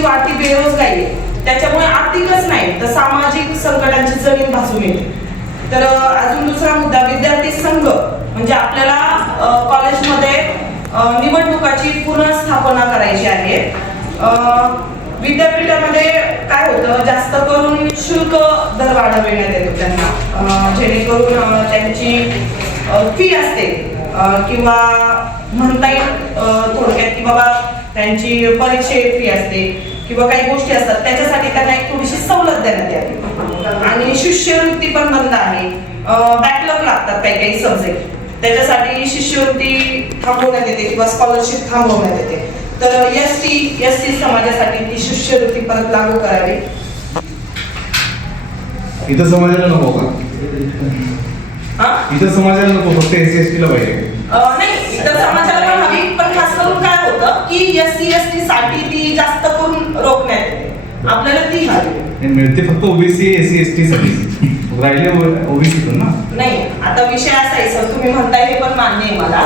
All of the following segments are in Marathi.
आजची वाढती बेरोजगारी त्याच्यामुळे आर्थिकच नाही तर सामाजिक संकटांची जमीन भासून येते. तर अजून दुसरा मुद्दा विद्यार्थी संघ म्हणजे आपल्याला कॉलेजमध्ये निवडणुकाची पुनर्स्थापना करायची आहे. विद्यापीठामध्ये काय होतं, जास्त करून शुल्क दर वाढवण्यात येतो त्यांना, जेणेकरून त्यांची फी असते किंवा म्हणता येईल थोडक्यात की बाबा त्यांची परीक्षेची फी असते किंवा काही गोष्टी असतात त्याच्यासाठी त्यांना एक थोडीशी सवलत देण्यात यावी. आणि शिष्यवृत्ती पण बंद आहे, बॅकलॉग लागतात काही काही सब्जेक्ट, त्याच्यासाठी शिष्यवृत्ती थांबवण्यात येते किंवा स्कॉलरशिप थांबवण्यात येते. तर एसटी समाजासाठी ती शिष्यवृत्ती परत लागू करावी. इथं समाजाला नको का? इथं समाजाला नको, फक्त SC/ST ला पाहिजे. नाही, इतर समाजाला पण हवी, पण खास करून काय होतं की SC/ST साठी ती जास्त करून रोखण्यात येते, आपल्याला ती हवी. मिळते फक्त OBC SC/ST साठी, राहिले OBC पण ना. नाही, आता विषय असा आहे सर, तुम्ही म्हणताय हे पण मान्य आहे मला,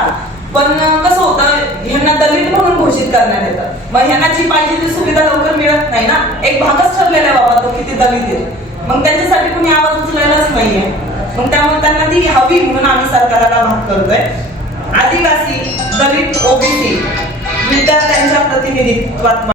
पण कसं होतं ह्यांना दलित म्हणून घोषित करण्यात येतं, मग ह्यांना जी पाहिजे ती सुविधा लवकर मिळत नाही ना. एक भागच ठरलेला आहे बाबा तो किती दलित आहे, मग त्यांच्यासाठी कुणी आवाज उचलायलाच नाहीये. मग त्यामुळे त्यांना ती हवी म्हणून आम्ही सरकारला भाग करतोय. आदिवासी, दलित, OBC विद्यार्थ्यांच्या प्रतिनिधित्वात